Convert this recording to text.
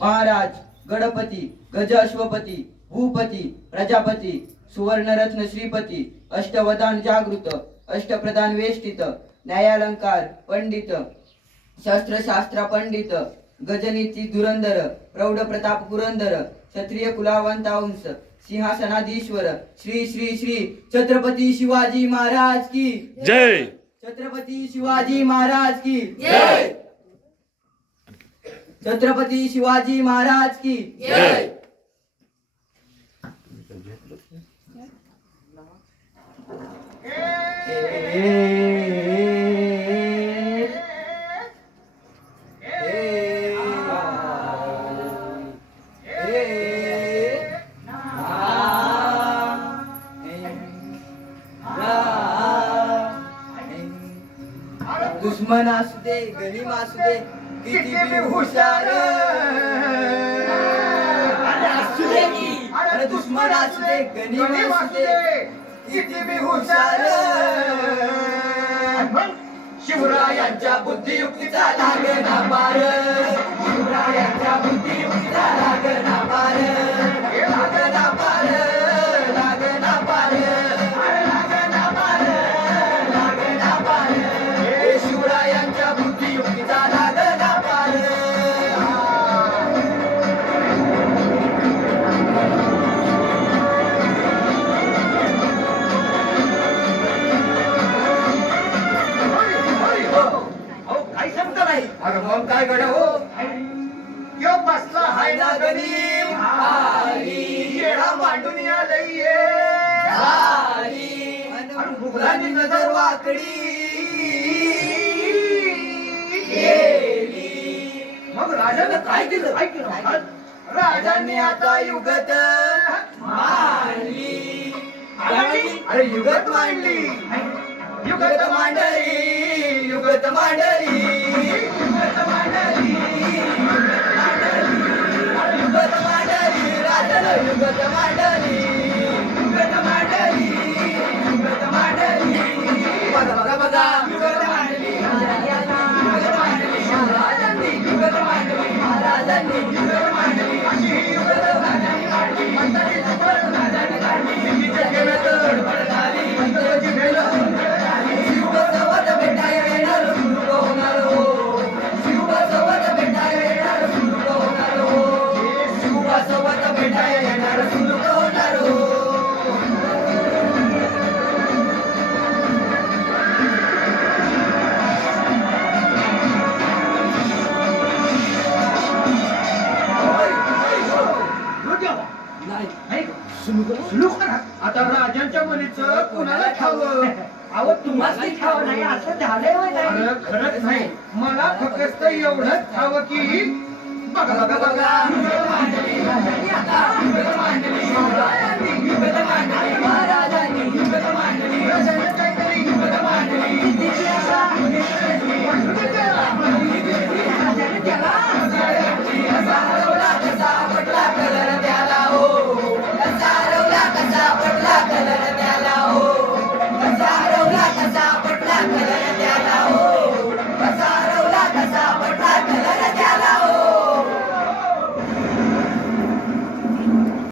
महाराज, गणपती, गज अश्वपती, भूपती, प्रजापती, सुवर्णरत्न श्रीपती, अष्टवदान जागृत, अष्टप्रधान वेष्टित, न्यायालंकार पंडित, शस्त्रशास्त्र पंडित, गजनीती धुरंधर, प्रौढ प्रताप पुरंदर, क्षत्रिय कुलावंतांश, सिंहासनाधीश्वर, श्री श्री श्री छत्रपती शिवाजी महाराज की जय. छत्रपती शिवाजी महाराज की जय. छत्रपती शिवाजी महाराज की जय. दुश्मन असू दे, गरीब असू दे, किती बी हुशार, अरे दुश्मन असू दे, गरीब असू दे, किती बी हुशार, शिवरायांच्या बुद्धियुक्तीचा लागना पार, शिवरायांच्या बुद्धियुक्तीचा लागना पार, लागना पार, लागना पार, लागना पार, लागना पार, हे शिवरायांच्या बुद्धियुक्तीचा लागना पार. काही शब्द नाही. अरे मग काय गड्या हो, यो बसला हाय ना गरीब आली येडा मांडून आलंय आणि मुघलांनी नजर वाकडी गेली. मग राजानं काय केलं? काय केलं? राजांनी आता युगत मांडली. अरे युगत मांडली, युगत मांडली, युगत मांडली, युगत मांडली, युगत मांडली, राजानं युगत मांडली, युगत मांडली, युगत मांडली. बघा बघा बघा, युगत मांडली, युगत मांडली, महाराजांनी युगत मांडली, महाराजांनी युगत मांडली, अशी ही युगत राजांनी काढली, मंत्राची झपड राजांनी काढली, दिल्लीच्या गेलं तर झाली, मंत्राची भेलं शिवबसवत भेटाय येणार सुरू होणार हो, शिवबसवत भेटाय येणार सुरू होणार हो, शिवबसवत भेटाय येणार सुरू होणार हो. सुलूक करा. आता राजांच्या मुलीचं कुणाला ठावं? अहो तुम्हाला ठाव नाही असं झालंय होय नाही? अरे खरंच नाही. मला फक्त एवढंच ठावं की बघा बघा बघा युगत मांडली, राजांनी आता युगत मांडली, महाराजांनी युगत मांडली,